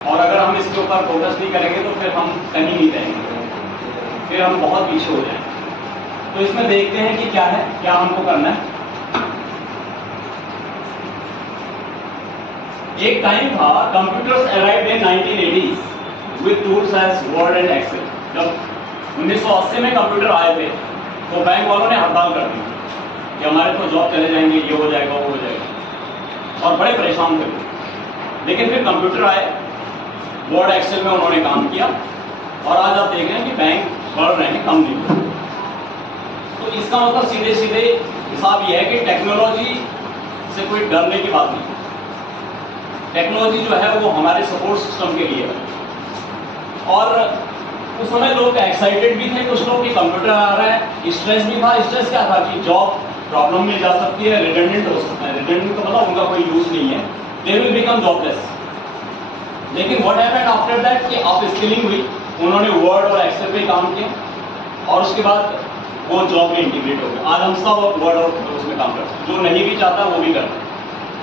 और अगर हम इसके ऊपर फोकस नहीं करेंगे तो फिर हम कहीं नहीं रहेंगे, फिर हम बहुत पीछे हो जाएंगे। तो इसमें देखते हैं कि क्या है, क्या हमको करना है। एक टाइम था, computers arrived in 1980s with tools as Word and Excel. जब 1980 में कंप्यूटर आए थे तो बैंक वालों ने हड़ताल कर दी कि हमारे तो जॉब चले जाएंगे, ये हो जाएगा, वो हो जाएगा, और बड़े परेशान थे। लेकिन फिर कंप्यूटर आए, वर्ड एक्सेल में उन्होंने काम किया, और आज आप देख रहे हैं कि बैंक बढ़ रहे हैं, कम नहीं। तो इसका मतलब सीधे सीधे हिसाब यह है कि टेक्नोलॉजी से कोई डरने की बात नहीं। टेक्नोलॉजी जो है वो हमारे सपोर्ट सिस्टम के लिए है। और उस समय लोग एक्साइटेड भी थे, कुछ लोग कि कंप्यूटर आ रहा है। स्ट्रेस भी था। स्ट्रेस क्या था कि जॉब प्रॉब्लम में जा सकती है, रिडंडेंट हो सकता है। रिडंडेंट का मतलब उनका कोई यूज नहीं है, दे विल बिकम जॉबलेस। लेकिन व्हाट हैपेंड आफ्टर दैट कि अप स्किलिंग हुई, उन्होंने वर्ड और एक्सेल पे काम किया, और उसके बाद वो जॉब में इंटीग्रेट हो गया। आज हम सब वर्ड और उसमें काम करते हैं, जो नहीं भी चाहता वो भी करता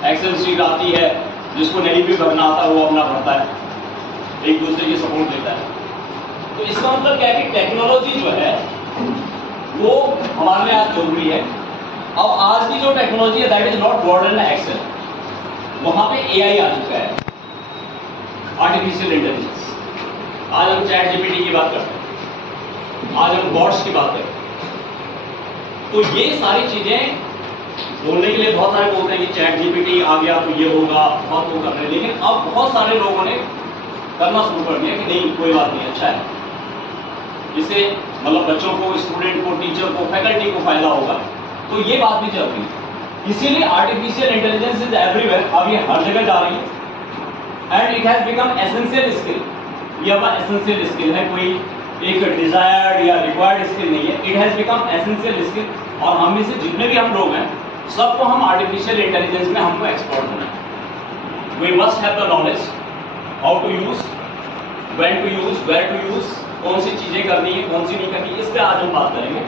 है। एक्सेल शीट आती है, जिसको नहीं भी भरना आता वो अपना भरता है, एक दूसरे की सपोर्ट देता है। तो इसका मतलब क्या है कि टेक्नोलॉजी जो है वो हमारे लिए आज जरूरी है। अब आज की जो टेक्नोलॉजी है that is not Word and Excel, वहां पे एआई आ चुका है, आर्टिफिशियल इंटेलिजेंस। आज हम चैट जीपीटी की बात करते हैं, आज हम बॉट्स की बात करते हैं। तो ये सारी चीजें बोलने के लिए बहुत सारे बोलते हैं कि चैट जीपीटी आ गया तो ये होगा, बहुत लोग कर रहे हैं। लेकिन अब बहुत सारे लोगों ने करना शुरू कर दिया कि नहीं, कोई बात नहीं, अच्छा है, इससे मतलब बच्चों को, स्टूडेंट को, टीचर को, फैकल्टी को फायदा होगा। तो ये बात भी चल रही है। इसीलिए आर्टिफिशियल इंटेलिजेंस इज एवरीवेयर, अब ये हर जगह जा रही है। And it has become essential skill. ये अब एसेंशियल स्किल है, कोई एक डिजायर्ड या रिक्वायर्ड स्किल नहीं है, it has become essential skill. और हम में से जितने भी हम लोग हैं, सबको हम आर्टिफिशियल इंटेलिजेंस में हमको एक्सपर्ट होना है। We must have the knowledge how to use, when to use, where to use, कौन सी चीजें करनी है, कौन सी नहीं करनी है, इस पे आज हम बात करेंगे।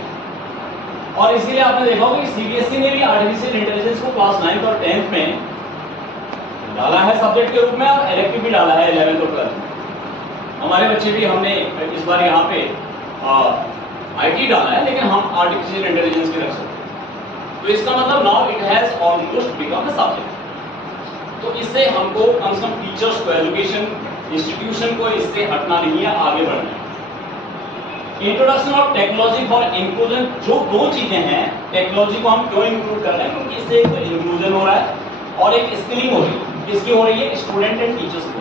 और इसीलिए आपने देखा होगा कि सीबीएसई ने भी आर्टिफिशियल इंटेलिजेंस को क्लास 9th और 10th में डाला है सब्जेक्ट के रूप में, और इलेक्टिव भी डाला है 11th और 12th में। हमारे बच्चे भी, हमने इस बार यहाँ पे आईटी डाला है, लेकिन हम आर्टिफिशियल इंटेलिजेंस भी रख सकते हैं। तो इसका मतलब now it has almost become a subject. तो इससे हमको कम से कम टीचर्स को, एजुकेशन इंस्टीट्यूशन को इससे हटना नहीं है, आगे बढ़ना है। Introduction of technology for inclusion, जो दो चीजें हैं, टेक्नोलॉजी को हम क्यों इंक्लूड कर रहे हैं, क्योंकि इससे एक इंक्लूजन हो रहा है और एक स्किलिंग हो रही है। किसकी हो रही है? स्टूडेंट एंड टीचर्स को।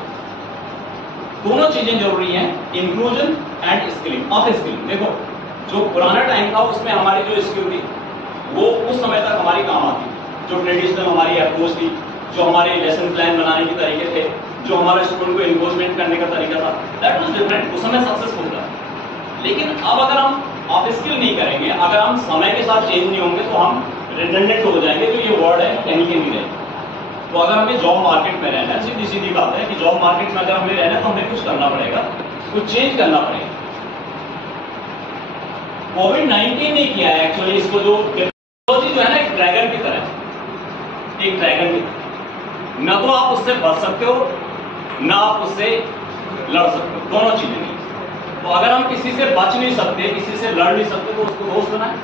दोनों चीजें जरूरी हैं, inclusion and skilling. Of skilling देखो, जो पुराना टाइम था उसमें हमारी जो स्किल थी वो उस समय तक हमारी काम आती थी। जो ट्रेडिशनल हमारी अप्रोच थी, जो हमारे लेसन प्लान बनाने के तरीके थे, जो हमारे स्टूडेंट को एंगेजमेंट करने का तरीका था, दैट वाज डिफरेंट, उस समय सक्सेसफुल था। लेकिन अब अगर हम ऑफ स्किल नहीं करेंगे, अगर हम समय के साथ चेंज नहीं होंगे, तो हम रिडंडेंट हो जाएंगे। जो ये वर्ड है कहीं के नहीं रहेगा। तो अगर हमें जॉब मार्केट में रहना है, सीधी सीधी बात है कि जॉब मार्केट में अगर हमें रहना है तो हमें कुछ करना पड़ेगा, कुछ चेंज करना पड़ेगा। कोविड-19 ने किया है एक्चुअली इसको, जो टेक्नोलॉजी जो है ना, एक ड्रैगन की तरह, एक ड्रैगन की तरह। न तो आप उससे बच सकते हो, न आप उससे लड़ सकते हो, दोनों चीजें नहीं। तो अगर हम किसी से बच नहीं सकते, किसी से लड़ नहीं सकते, तो उसको दोस्त बनाए,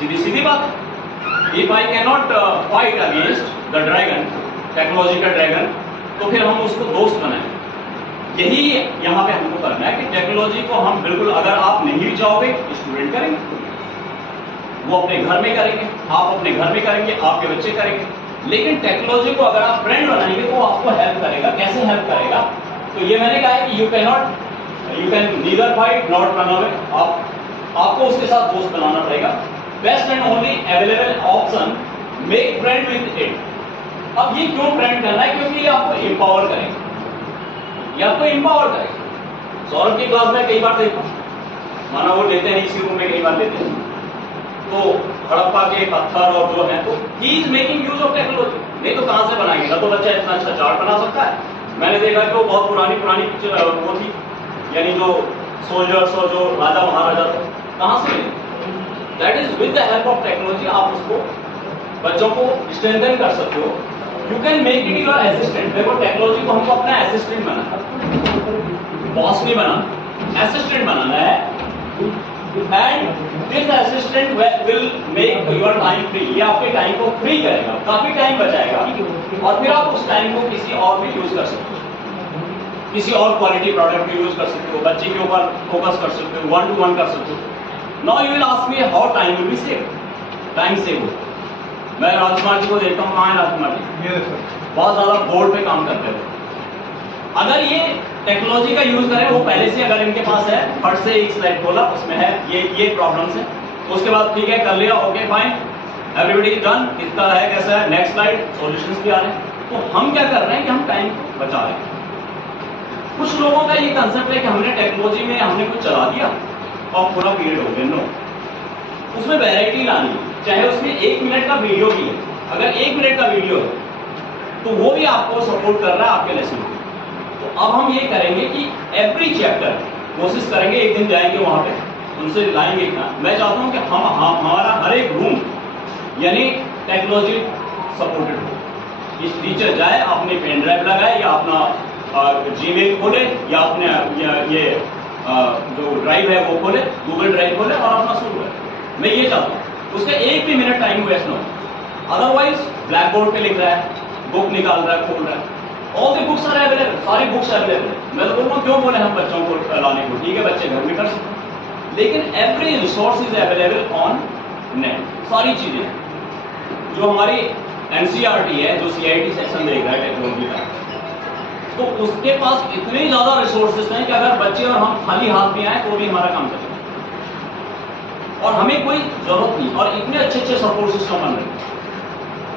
सीधी सीधी बात है। If I cannot fight against the dragon, technology का ड्रैगन, तो फिर हम उसको दोस्त बनाएं। यही यहाँ पे हमको करना है कि टेक्नोलॉजी को हम बिल्कुल, अगर आप नहीं भी चाहोगे, स्टूडेंट करेंगे, वो अपने घर में करेंगे, आप अपने घर में करेंगे, आपके बच्चे करेंगे। लेकिन टेक्नोलॉजी को अगर आप फ्रेंड बनाएंगे तो वो आपको हेल्प करेगा। कैसे हेल्प करेगा? तो ये मैंने कहा है कि you can neither fight not run away. आपको उसके साथ दोस्त बनाना पड़ेगा। Best and only available option, make friend with it. अब ये क्यों फ्रेंड करना है? क्योंकि ये आपको एम्पावर करेगा, ये आपको एम्पावर करेगा। सौरभ की क्लास में कई बार देखा, माना वो लेते हैं इसी रूम में, कई बार लेते हैं, तो हड़प्पा के पत्थर और जो है, तो he is making use of technology. नहीं तो कहां से बनाएंगे? ना तो बच्चा इतना अच्छा चार्ट बना सकता है। मैंने देखा कि वो बहुत पुरानी पिक्चर वो थी, यानी जो सोल्जर्स और जो राजा महाराजा थे, कहां से मिले? That is with the help of technology. आप उसको, बच्चों को स्ट्रेंथन कर सकते हो, you can make it your assistant. देखो टेक्नोलॉजी को हमको अपना असिस्टेंट बनाना, बॉस नहीं बनाना, असिस्टेंट बनाना है। And this assistant will make your time free. ये आपके टाइम को फ्री करेगा, काफी टाइम बचाएगा, और फिर आप उस टाइम को किसी और भी यूज कर सकते हो, किसी और क्वालिटी प्रोडक्ट पे यूज कर सकते हो, बच्चे के ऊपर फोकस कर सकते हो, 1-to-1 कर सकते हो। Now you will ask me how time will be save. Time save हो, मैं राजकुमार जी को देखता हूँ, कहाँ है राजकुमार जी? बहुत ज्यादा बोर्ड पे काम करते हैं। अगर ये टेक्नोलॉजी का यूज करें, वो पहले से अगर इनके पास है, फट से एक स्लाइड खोला, उसमें है ये प्रॉब्लम्स है, उसके बाद ठीक है कर लिया, okay fine, everybody is done, कितना है कैसा है, नेक्स्ट स्लाइड, सॉल्यूशंस भी आ रहे हैं। तो हम क्या कर रहे हैं कि हम टाइम बचा रहे हैं। कुछ लोगों का ये कंसेप्ट है कि हमने टेक्नोलॉजी में हमने कुछ चला दिया और पूरा पीरियड हो गया। नो, उसमें वैरायटी लानी है, चाहे उसमें 1 मिनट का वीडियो भी है। अगर 1 मिनट का वीडियो है तो वो भी आपको सपोर्ट कर रहा है आपके लेसन को। तो अब हम ये करेंगे कि एवरी चैप्टर कोशिश करेंगे, एक दिन जाएंगे वहां पे, उनसे लाएंगे इतना। मैं चाहता हूं कि हम हमारा हर एक रूम यानी टेक्नोलॉजी सपोर्टेड हो। इस टीचर जाए, अपने पेन ड्राइव लगाए या अपना जीमेल खोले या अपने ये जो ड्राइव है वो खोले, गूगल ड्राइव खोले और अपना शुरू करें। मैं ये चाहता हूँ उसका 1 भी मिनट टाइम वेस्ट ना हो। अदरवाइज ब्लैक बोर्ड पे लिख रहा है, बुक निकाल रहा है, खोल रहा है, all the books are available, सारी बुक्स अवेलेबल है। मैं तो बोलूँ क्यों बोले हम बच्चों को लाने को, ठीक है बच्चे घर में कर सकते हैं, लेकिन every resource is available on net. सारी चीजें जो हमारी एनसीईआरटी है, जो सीआईटी सेक्शन देख रहा है टेक्नोलॉजी का, तो उसके पास इतने ज्यादा रिसोर्सेज हैं कि अगर बच्चे और हम खाली हाथ में आए तो भी हमारा काम चलेगा और हमें कोई जरूरत नहीं। और इतने अच्छे अच्छे सपोर्ट सिस्टम बन रहे हैं,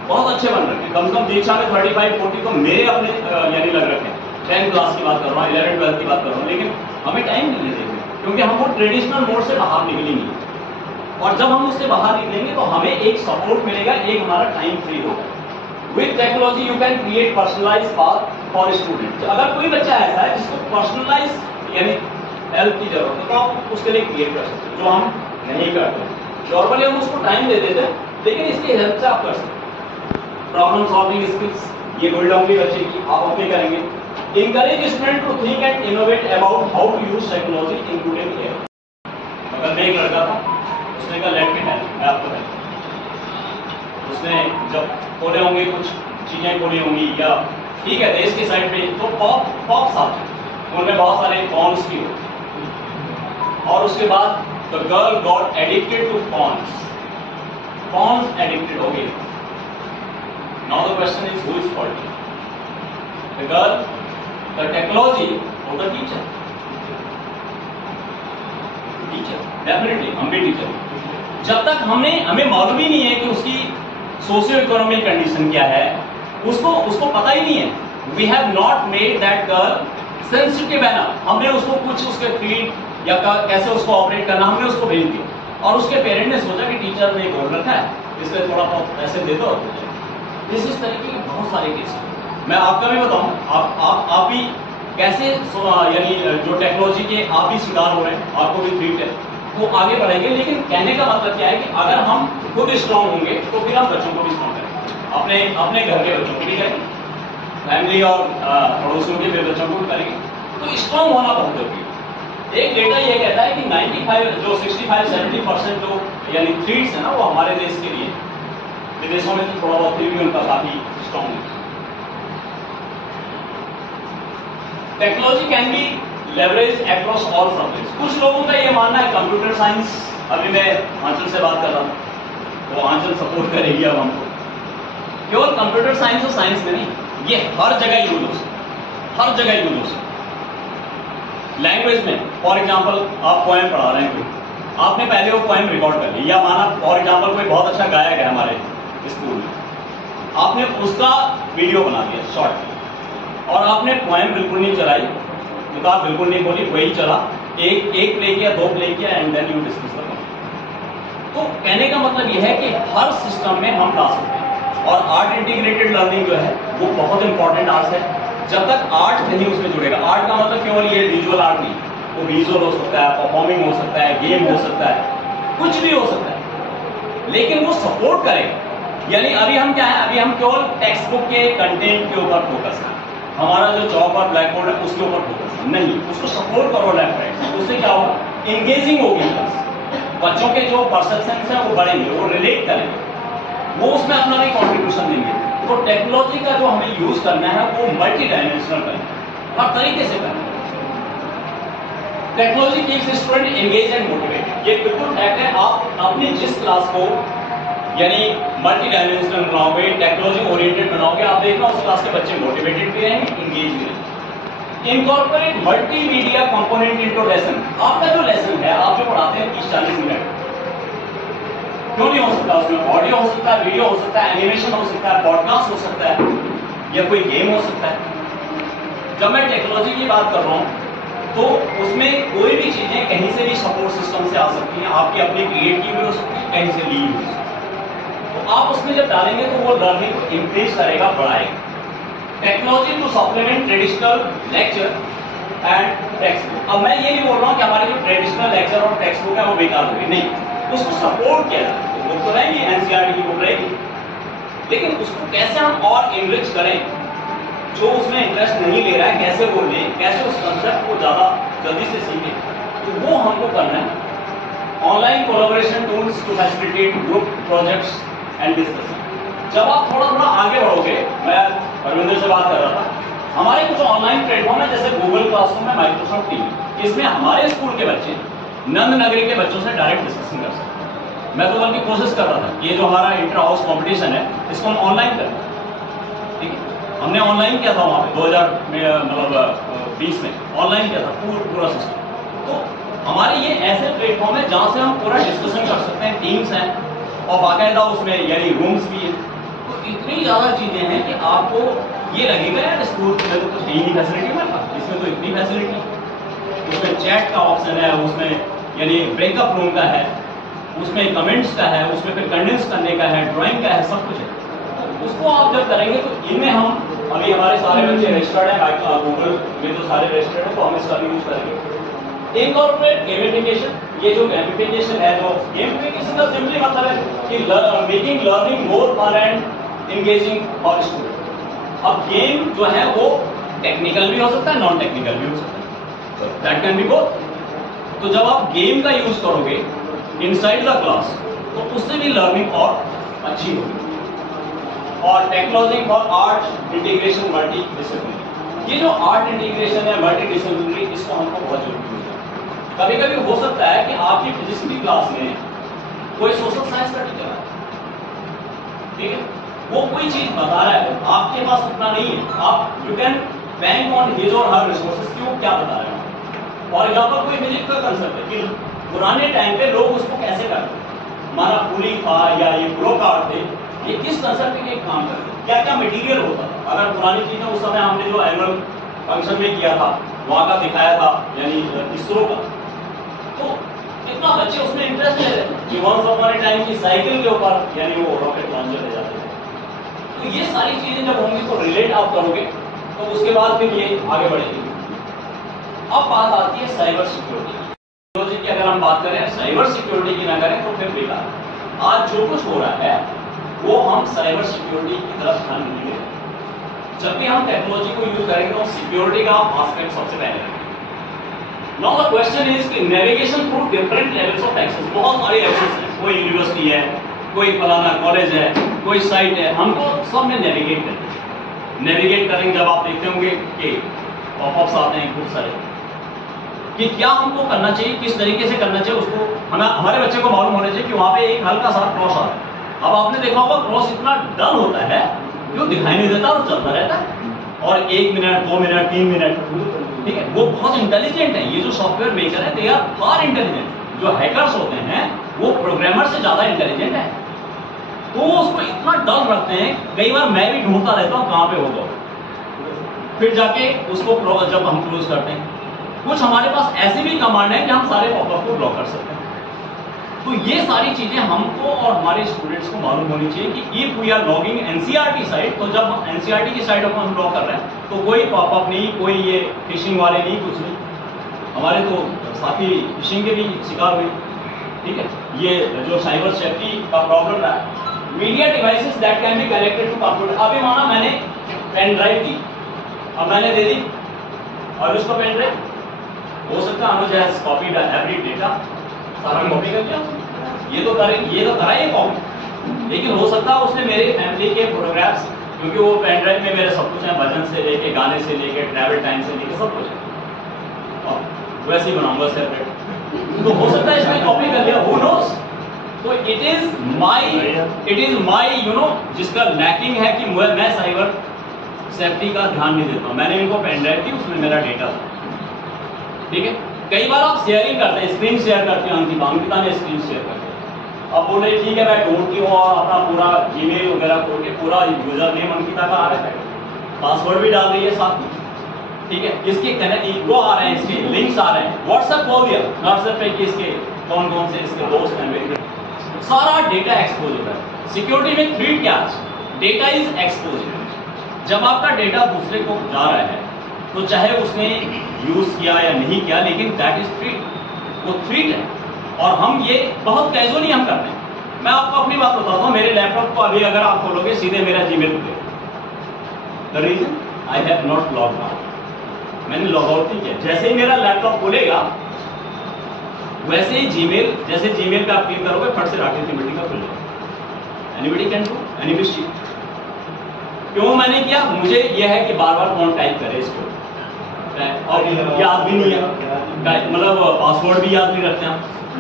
बहुत अच्छे बन रखे हैं। कम से कम दीक्षा में 35-40 तो मेरे अपने यानी लग रखे हैं। 10th क्लास की बात कर रहा हूँ, 11th-12th की बात कर रहा हूँ, लेकिन हमें टाइम नहीं देते क्योंकि हम वो ट्रेडिशनल मोड से बाहर निकलेंगे। और जब हम उससे बाहर निकलेंगे तो हमें एक सपोर्ट मिलेगा, एक हमारा टाइम फ्री होगा। With technology you can create personalize path for student. अगर कोई बच्चा ऐसा है जिसको पर्सनलाइज यानी हेल्प की जरूरत है तो आप उसके लिए क्रिएट कर सकते हो, जो हम नहीं करते। नॉर्मली हम उसको टाइम दे देते हैं, लेकिन इसकी हेल्प से आप कर सकते हैं। प्रॉब्लम सॉल्विंग स्किल्स ये गोल्ड होंगी बच्चे की, आप अपने करेंगे। Encourage student to think and innovate about how to use technology including AI. अगर मैं एक लड़का था, उसने कहा लेट मी टेल, मैं आपको बताऊं, उसने जब खोले होंगे कुछ चीजें खोली होंगी या ठीक है देश के साइड पे तो पॉप्स आते हैं, उनमें बहुत सारे पॉन्स की हो, और उसके बाद the girl got addicted to porns addicted हो गए। Now the question is, who is faulty? The girl, the technology, or the teacher? Teacher, definitely, हम भी टीचर। जब तक हमें मालूम ही नहीं है कि उसकी सोशियो इकोनॉमिक कंडीशन क्या है, उसको पता ही नहीं है। We have not made that girl sensitive enough। हमने उसको कुछ उसके फील्ड या कैसे उसको ऑपरेट करना हमने उसको भेज दिया, और उसके पेरेंट ने सोचा कि टीचर ने बोल रखा है, इसलिए थोड़ा बहुत पैसे दे दो। इस तरीके के बहुत सारे केस हैं। मैं आपका भी बताऊं, आप भी कैसे यानी जो टेक्नोलॉजी के आप भी शिकार हो रहे हैं, आपको भी फील्ड है, वो आगे बढ़ेंगे। लेकिन कहने का मतलब क्या है कि अगर हम खुद स्ट्रांग होंगे तो फिर हम बच्चों को भी स्ट्रांग करेंगे, अपने घर के बच्चों को भी करेंगे, फैमिली और पड़ोसियों के बच्चों को भी करेंगे। तो स्ट्रांग होना बहुत जरूरी है। एक डेटा ये कहता है कि 65-70% जो यानी थ्रीट्स है ना, वो हमारे देश के लिए, विदेशों में तो थोड़ा बहुत भी उनका काफी स्ट्रॉन्ग है। Technology can be leverage across all subjects. कुछ लोगों का ये मानना है कंप्यूटर साइंस, अभी मैं आंचल से बात कर रहा हूँ, वो आंचल सपोर्ट करेगी अब हमको। केवल कंप्यूटर साइंस और साइंस में नहीं, ये हर जगह यूज हो सकता है, हर जगह यूज हो सकता है। लैंग्वेज में फॉर एग्जाम्पल आप पोएम पढ़ा रहे हैं, कोई आपने पहले वो पोएम रिकॉर्ड कर ली, या माना फॉर एग्जाम्पल कोई बहुत अच्छा गायक है हमारे स्कूल में, आपने उसका वीडियो बना दिया शॉर्ट, और आपने पोएम बिल्कुल नहीं चलाई, किताब बिल्कुल नहीं बोली, वही चला, एक प्ले किया, 2 प्ले किया, and then you discuss the topic. तो कहने का मतलब यह है कि हर सिस्टम में हम ला सकते हैं, और आर्ट इंटीग्रेटेड लर्निंग जो है वो बहुत इंपॉर्टेंट आर्ट है। जब तक आर्ट नहीं उसमें जुड़ेगा, आर्ट का मतलब केवल ये विजुअल आर्ट नहीं, वो विजुअल हो सकता है, परफॉर्मिंग हो सकता है, गेम हो सकता है, कुछ भी हो सकता है, लेकिन वो सपोर्ट करेगा यानी अभी हम क्या है, अभी हम केवल टेक्स्ट बुक के कंटेंट के ऊपर फोकस है, हमारा जो चौक और ब्लैक बोर्ड है उसके ऊपर फोकस है नहीं, उसको सपोर्ट करो लेफ्ट राइट, उससे क्या होगा, इंगेजिंग होगी क्लास, बच्चों के जो परसेप्शन है वो बढ़ेंगे, वो रिलेट करेंगे, वो उसमें अपना भी कॉन्ट्रीब्यूशन देंगे। तो टेक्नोलॉजी का जो हमें यूज करना है वो मल्टी डायमेंशनल करना है, हर तरीके से करना है। Technology keeps student engage and motivated, ये बिल्कुल फैक्ट है। आप अपनी जिस क्लास को यानी मल्टी डायमेंशनल बनाओगे, टेक्नोलॉजी ओरिएंटेड बनाओगे, आप देखना उस क्लास के बच्चे मोटिवेटेड भी रहेंगे, एंगेज भी रहेंगे। Incorporate multimedia component into lesson, आपका जो लेसन है आप जो पढ़ाते हैं 30-40 मिनट, क्यों नहीं हो सकता, उसमें ऑडियो हो सकता है, वीडियो हो सकता है, एनिमेशन हो सकता है, पॉडकास्ट हो सकता है, या कोई गेम हो सकता है। जब मैं टेक्नोलॉजी की बात कर रहा हूं तो उसमें कोई भी चीजें कहीं से भी सपोर्ट सिस्टम से आ सकती हैं, आपकी अपनी क्रिएट की भी हो सकती है, कहीं से ली भी हो सकती है। तो आप उसमें जब डालेंगे तो वो लर्निंग को इंक्रीज करेगा, बढ़ाएगा। Technology to supplement traditional lecture and text book. अब मैं ये नहीं बोल रहा हूँ कि हमारे जो ट्रेडिशनल लेक्चर और टेक्स्ट बुक है वो बेकार होगी, नहीं, उसको सपोर्ट किया जाए, बुक तो रहेगी, एनसीईआरटी की बुक रहेगी, लेकिन उसको कैसे हम और इनरिच करें, जो उसमें इंटरेस्ट नहीं ले रहा है कैसे वो ले, कैसे उस कंसेप्ट को ज्यादा जल्दी से सीखे, तो वो हमको करना है। Online collaboration tools to facilitate group projects and discussion. जब आप थोड़ा थोड़ा आगे बढ़ोगे, मैं रविंद्र से बात कर रहा था, हमारे कुछ ऑनलाइन प्लेटफॉर्म है जैसे गूगल क्लासरूम है, माइक्रोसॉफ्ट टीम, इसमें हमारे स्कूल के बच्चे नंद नगरी के बच्चों से डायरेक्ट डिस्कशन कर सकते हैं। मैं तो बल्कि कोशिश कर रहा था, ये जो हमारा इंटर हाउस कॉम्पिटिशन है इसको हम ऑनलाइन करें, ठीक है, हमने ऑनलाइन किया था वहाँ पे 2020 में ऑनलाइन किया था पूरा सिस्टम। तो हमारे ये ऐसे प्लेटफॉर्म है जहाँ से हम पूरा डिस्कशन कर सकते हैं, टीम्स हैं और बाकायदा उसमें यानी रूम्स भी है। तो इतनी ज़्यादा चीज़ें हैं कि आपको ये लगेगा यार स्कूल में तो कुछ नहीं फैसिलिटी है, इसमें तो इतनी फैसिलिटी, उसमें चैट का ऑप्शन है, उसमें यानी ब्रेकअप रूम का है, उसमें कमेंट्स का है, उसमें फिर कंडेंस करने का है, ड्राइंग का है, सब कुछ है। उसको आप जब करेंगे तो इनमें हम अभी हमारे सारे बच्चे रजिस्टर्ड हैं गूगल में, तो सारे रजिस्टर्ड हैं, तो हम इसका भी यूज करेंगे। इनकॉर्पोरेट गेमिफिकेशन, ये जो गेमिफिकेशन है, जो गेमिफिकेशन का सिंपली मतलब है कि making learning more fun and engaging for student. अब गेम जो है वो टेक्निकल भी हो सकता है, नॉन टेक्निकल भी हो सकता है, दैट कैन बी बोथ। तो जब आप गेम का यूज करोगे इनसाइड द क्लास तो उससे भी लर्निंग और अच्छी होगी। और technology for art integration multi disciplinary, ये जो आर्ट इंटीग्रेशन है मल्टी डिसिप्लिनरी, इसको हमको बहुत जरूरी है। कभी कभी हो सकता है कि आपकी फिजिक्स की क्लास में कोई सोशल साइंस का टीचर है, ठीक है, वो कोई चीज बता रहा है, आपके पास उतना नहीं है, आप you can bank on his और हर रिसोर्सेज की वो क्या बता रहे हैं। और यहाँ पर कोई फिजिक्स का कंसेप्ट है कि पुराने टाइम पे लोग उसको कैसे करते, माना पुली था या ये फ्लो कार्ड थे, ये किस कंसेप्ट के काम करते, क्या क्या मटेरियल होता था। अगर पुरानी चीजें उस समय हमने जो एनुअल फंक्शन में किया था वहां का दिखाया था, यानी इसरो का, तो कितना बच्चे उसमें इंटरेस्ट ले रहे कि वंस अपॉन ए टाइम की साइकिल के ऊपर यानी वो रॉकेट लॉन्चर ले जाते थे। तो ये सारी चीजें जब होंगी तो रिलेट आप करोगे तो उसके बाद फिर ये आगे बढ़ेगी। अब बात आती है साइबर सिक्योरिटी की। अगर हम बात करें साइबर सिक्योरिटी की ना करें तो फिर बेकार। आज जो कुछ हो रहा है वो हम साइबर सिक्योरिटी की तरफ ध्यान नहीं दे रहे। जब भी हम टेक्नोलॉजी को यूज करेंगे तो सिक्योरिटी का एस्पेक्ट सबसे पहले रखेंगे। नाउ द क्वेश्चन इज कि navigation through different levels of access, बहुत सारे एक्सेस हैं, कोई यूनिवर्सिटी है, कोई फलाना कॉलेज है, कोई साइट है, हमको सब में नेविगेट करना है। नेविगेट करेंगे जब आप देखते होंगे कि पॉपअप्स आते हैं खूब सारे कि क्या हमको करना चाहिए, किस तरीके से करना चाहिए, उसको हमें हमारे बच्चे को मालूम होना चाहिए कि वहां पे एक हल्का सा क्रॉस आ रहा है। अब आपने देखा होगा क्रॉस इतना डल होता है जो दिखाई नहीं देता और चलता रहता है, और 1 मिनट 2 मिनट 3 मिनट, ठीक है। वो बहुत इंटेलिजेंट है, ये जो सॉफ्टवेयर मेकर है दे आर फार इंटेलिजेंट। जो हैकर्स होते हैं वो प्रोग्रामर से ज्यादा इंटेलिजेंट है, तो वो उसको इतना डल रखते हैं। कई बार मैं भी ढूंढता रहता हूँ कहाँ पे होगा, फिर जाके उसको जब हम क्लोज करते हैं। कुछ हमारे पास ऐसे भी कमांड है कि हम सारे पॉपअप को ब्लॉक कर सकते हैं। तो ये सारी चीजें हमको और हमारे स्टूडेंट्स को मालूम होनी चाहिए कि if we are logging NCERT site, तो जब एनसीईआरटी की साइट को हम ब्लॉक कर रहे हैं तो कोई पॉपअप नहीं, कोई ये फिशिंग वाले नहीं, कुछ नहीं। हमारे तो साथी फिशिंग के भी शिकार हुए, ठीक है। ये जो साइबर सेफ्टी का प्रॉब्लम रहा है media devices that can be connected to computer. अभी माना मैंने पेन ड्राइव दी, अब मैंने दे दी और उसको पेन ड्राइव, हो सकता है अनुज हैज कॉपीड एवरी डेटा, सारा कॉपी कर लिया, ये तो करा ये कॉपी, लेकिन हो सकता है उसने मेरे फैमिली के फोटोग्राफ्स, क्योंकि वो पेन ड्राइव में मेरे सब कुछ है, भजन से लेके गाने से लेके ट्रैवल टाइम से लेके सब कुछ है, और वैसे ही बनाऊंगा सेपरेट, तो हो सकता है इसमें कॉपी कर लिया, हु नोस। तो it is my you know, जिसका लैकिंग है कि मैं साइबर सेफ्टी का ध्यान नहीं देता हूं। मैंने इनको पेन ड्राइव दी, उसमें मेरा डेटा था, ठीक है। कई बार आप शेयरिंग करते हैं, स्क्रीन शेयर करते हैं, अंकिता ने स्क्रीन शेयर करते हैं, अब बोले ठीक है मैं ढूंढती हूँ और अपना पूरा जीमेल वगैरह खोल के पूरा यूजर नेम अंकिता का आ रहा है, पासवर्ड भी डाल रही है साथ में, ठीक है। इसके वो आ रहे हैं, इसके लिंक्स आ रहे हैं, व्हाट्सएप बोल दिया व्हाट्सएप पे कि इसके कौन कौन से इसके दोस्त हैं, सारा डेटा एक्सपोज होता है। सिक्योरिटी में थ्रेट क्या है? Data is expose. जब आपका डेटा दूसरे को जा रहा है तो चाहे उसने यूज किया या नहीं किया, लेकिन दैट इज थ्रेट, वो थ्रेट है, और हम ये बहुत कैजुअली हम करते हैं। मैं आपको अपनी बात बताता हूँ, मेरे लैपटॉप को अभी अगर आप खोलोगे सीधे मेरा जीमेल पे, the reason I have not log out, मैंने लॉग आउट नहीं किया। जैसे ही मेरा लैपटॉप खोलेगा वैसे ही जीमेल, जैसे जीमेल पे आप क्लिक करोगे फट से राकेश की मीटिंग का खुल जाएगा। Anybody can do any mistake. क्यों मैंने किया? मुझे यह है कि बार बार कौन टाइप करे इसको, और याद भी नहीं है, मतलब पासवर्ड भी याद नहीं रखते हम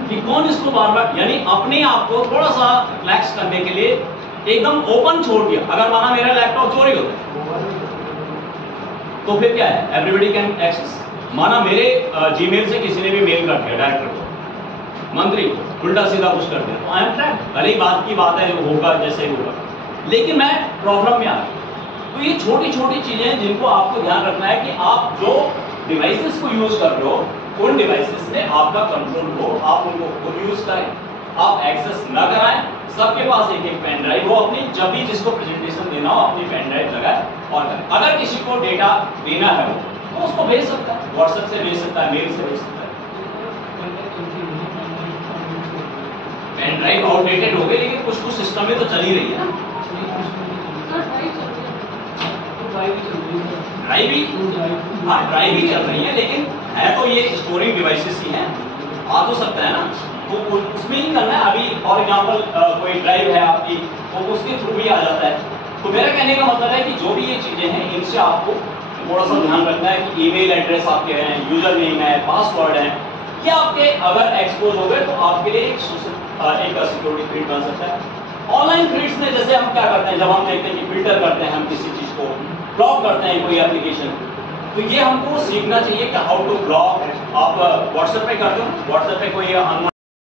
कि कौन इसको बार बार, यानी अपने आप को थोड़ा सा रिलैक्स करने के लिए एकदम ओपन छोड़ दिया। अगर माना मेरा लैपटॉप चोरी होता तो फिर क्या है, एवरीबॉडी कैन एक्सेस। माना मेरे जीमेल से किसी ने भी मेल कर दिया डायरेक्टर को, मंत्री को, उल्टा सीधा कुछ कर दिया, तो आई एम ट्रैप्ड। भले ही बात की बात है, होगा जैसे ही होगा, लेकिन मैं प्रॉब्लम में आ गया। तो ये छोटी छोटी चीजें हैं जिनको आपको ध्यान रखना है कि आप जो डिवाइसेस को यूज कर रहे हो उन डिवाइसेस में आपका कंट्रोल हो, आप उनको खुद यूज करें, आप एक्सेस न कराएं। सबके पास एक एक पेन ड्राइव हो अपनी, जब भी जिसको प्रेजेंटेशन देना हो अपनी पेन ड्राइव लगाए और करें। अगर किसी को डेटा देना है तो उसको भेज सकता है, व्हाट्सएप से भेज सकता है, मेल से भेज सकता है। पेन ड्राइव आउटडेटेड हो गए, लेकिन कुछ कुछ सिस्टम में तो चल ही रही है ना, ड्राइव ही, हाँ ड्राइव ही चल रही है, लेकिन है तो ये स्टोरेज डिवाइसेस ही हैं, आ तो सकता है ना, तो उसमें ही करना है। अभी फॉर एग्जांपल कोई ड्राइव है आपकी, तो उसके थ्रू भी आ जाता है। तो मेरा कहने का मतलब है कि जो भी ये चीजें हैं इनसे आपको थोड़ा सा ध्यान रखना है कि ईमेल एड्रेस आपके हैं, यूजर नेम है, पासवर्ड है, ये आपके अगर एक्सपोज हो गए तो आपके लिए एक सिक्योरिटी थ्रेट बन सकता है। ऑनलाइन थ्रेट्स में जैसे हम क्या करते हैं, जब हम देखते हैं कि फिल्टर करते हैं हम किसी चीज को, ब्लॉक करते हैं कोई एप्लीकेशन, तो ये हमको सीखना चाहिए कि हाउ टू ब्लॉक। आप व्हाट्सएप पे करते हो, व्हाट्सएप पे कोई